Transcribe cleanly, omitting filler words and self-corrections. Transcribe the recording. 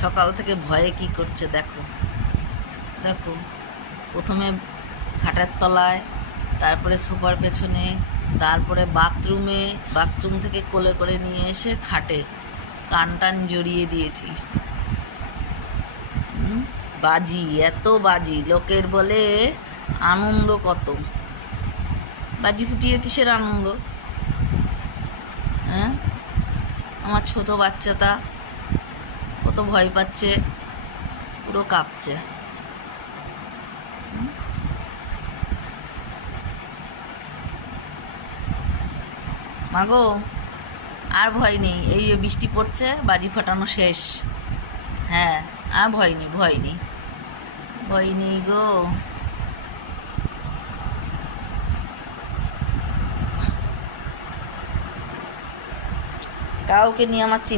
সকাল থেকে ভয়ে কি করছে দেখো দেখো। প্রথমে খাটের তলায়, তারপরে সোফার পেছনে, তারপরে বাথরুমে, বাথরুম থেকে কোলে করে নিয়ে এসে খাটে কান টান জড়িয়ে দিয়েছি। বাজি, এত বাজি, লোকের বলে আনন্দ কত। বাজি ফুটিয়ে কিসের আনন্দ? হ্যাঁ, আমার ছোট বাচ্চাটা কত ভয় পাচ্ছে, পুরো কাঁপছে। মাগো, আর ভয় নেই, এই যে বৃষ্টি পড়ছে, বাজি ফাটানো শেষ। হ্যাঁ, আর ভয় নেই, ভয় নেই, ভয় নেই গো। কাউকে নিয়ে আমার চিন্তা